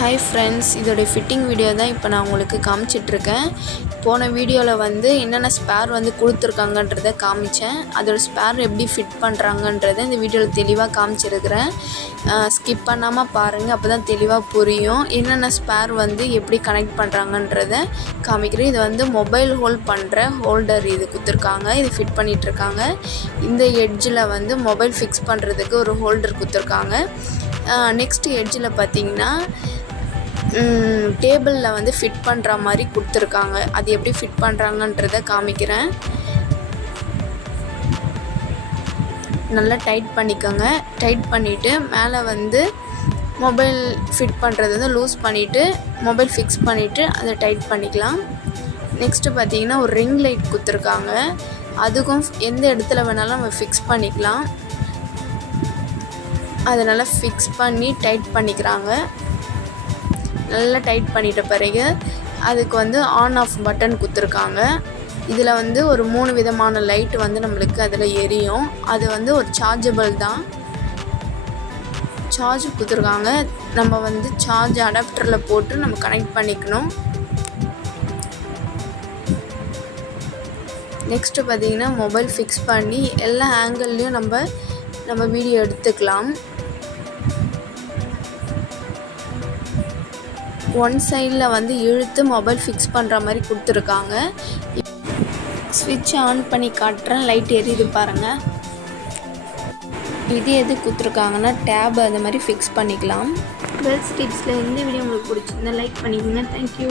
Hi friends, இதோட fitting video தான் இப்போ நான் உங்களுக்கு காமிச்சிட்டு இருக்கேன். போன வீடியோல வந்து என்னென்ன ஸ்பேர் வந்து கொடுத்திருக்காங்கன்றதை காமிச்சேன். அதோட ஸ்பேர் எப்படி ஃபிட் பண்றாங்கன்றதை இந்த வீடியோல தெளிவா காமிச்சிருக்கேன். ஸ்கிப் பண்ணாம பாருங்க, அப்பதான் தெளிவா புரியும். என்னென்ன ஸ்பேர் வந்து எப்படி கனெக்ட் பண்றாங்கன்றதை காமிக்கிறேன். இது வந்து மொபைல் ஹோல்ட் பண்ற ஹோல்டர் இது கொடுத்திருக்காங்க. இது ஃபிட் பண்ணிட்டு இருக்காங்க. இந்த எட்ஜ்ல வந்து மொபைல் ஃபிக்ஸ் பண்றதுக்கு ஒரு ஹோல்டர் கொடுத்திருக்காங்க. நெக்ஸ்ட் எட்ஜ்ல பாத்தீங்கன்னா டேபிள்ல வந்து ஃபிட் பண்ற மாதிரி கொடுத்திருக்காங்க. அது எப்படி ஃபிட் பண்றாங்கன்றதை காமிக்கிறேன். நல்லா டைட் பண்ணிக்கோங்க. டைட் பண்ணிட்டு மேலே வந்து மொபைல் ஃபிட் பண்ணுறது வந்து லூஸ் பண்ணிவிட்டு மொபைல் ஃபிக்ஸ் பண்ணிவிட்டு அதை டைட் பண்ணிக்கலாம். நெக்ஸ்ட்டு பார்த்தீங்கன்னா ஒரு ரிங் லைட் கொடுத்துருக்காங்க. அதுக்கும் எந்த இடத்துல வேணாலும் நம்ம ஃபிக்ஸ் பண்ணிக்கலாம். அதனால் ஃபிக்ஸ் பண்ணி டைட் பண்ணிக்கிறாங்க. நல்லா டைட் பண்ணிட்ட பிறகு அதுக்கு வந்து ஆன் ஆஃப் பட்டன் கொடுத்துருக்காங்க. இதில் வந்து ஒரு 3 விதமான லைட் வந்து நம்மளுக்கு அதில் எரியும். அது வந்து ஒரு சார்ஜபிள் தான். சார்ஜ் கொடுத்துருக்காங்க. நம்ம வந்து சார்ஜ் அடாப்டரில் போட்டு நம்ம கனெக்ட் பண்ணிக்கணும். நெக்ஸ்ட்டு பார்த்திங்கன்னா மொபைல் ஃபிக்ஸ் பண்ணி எல்லா ஆங்கிள்லேயும் நம்ம வீடியோ எடுத்துக்கலாம். ஒன் சைடில் வந்து இழுத்து மொபைல் ஃபிக்ஸ் பண்ணுற மாதிரி கொடுத்துருக்காங்க. ஸ்விட்ச் ஆன் பண்ணி காட்டுறேன். லைட் எரியுது பாருங்கள். இது எது கொடுத்துருக்காங்கன்னா டேப் அது மாதிரி ஃபிக்ஸ் பண்ணிக்கலாம். பெல்ஸ் டிப்ஸில் இந்த வீடியோ உங்களுக்கு பிடிச்சிருந்தா லைக் பண்ணிக்கோங்க. தேங்க்யூ.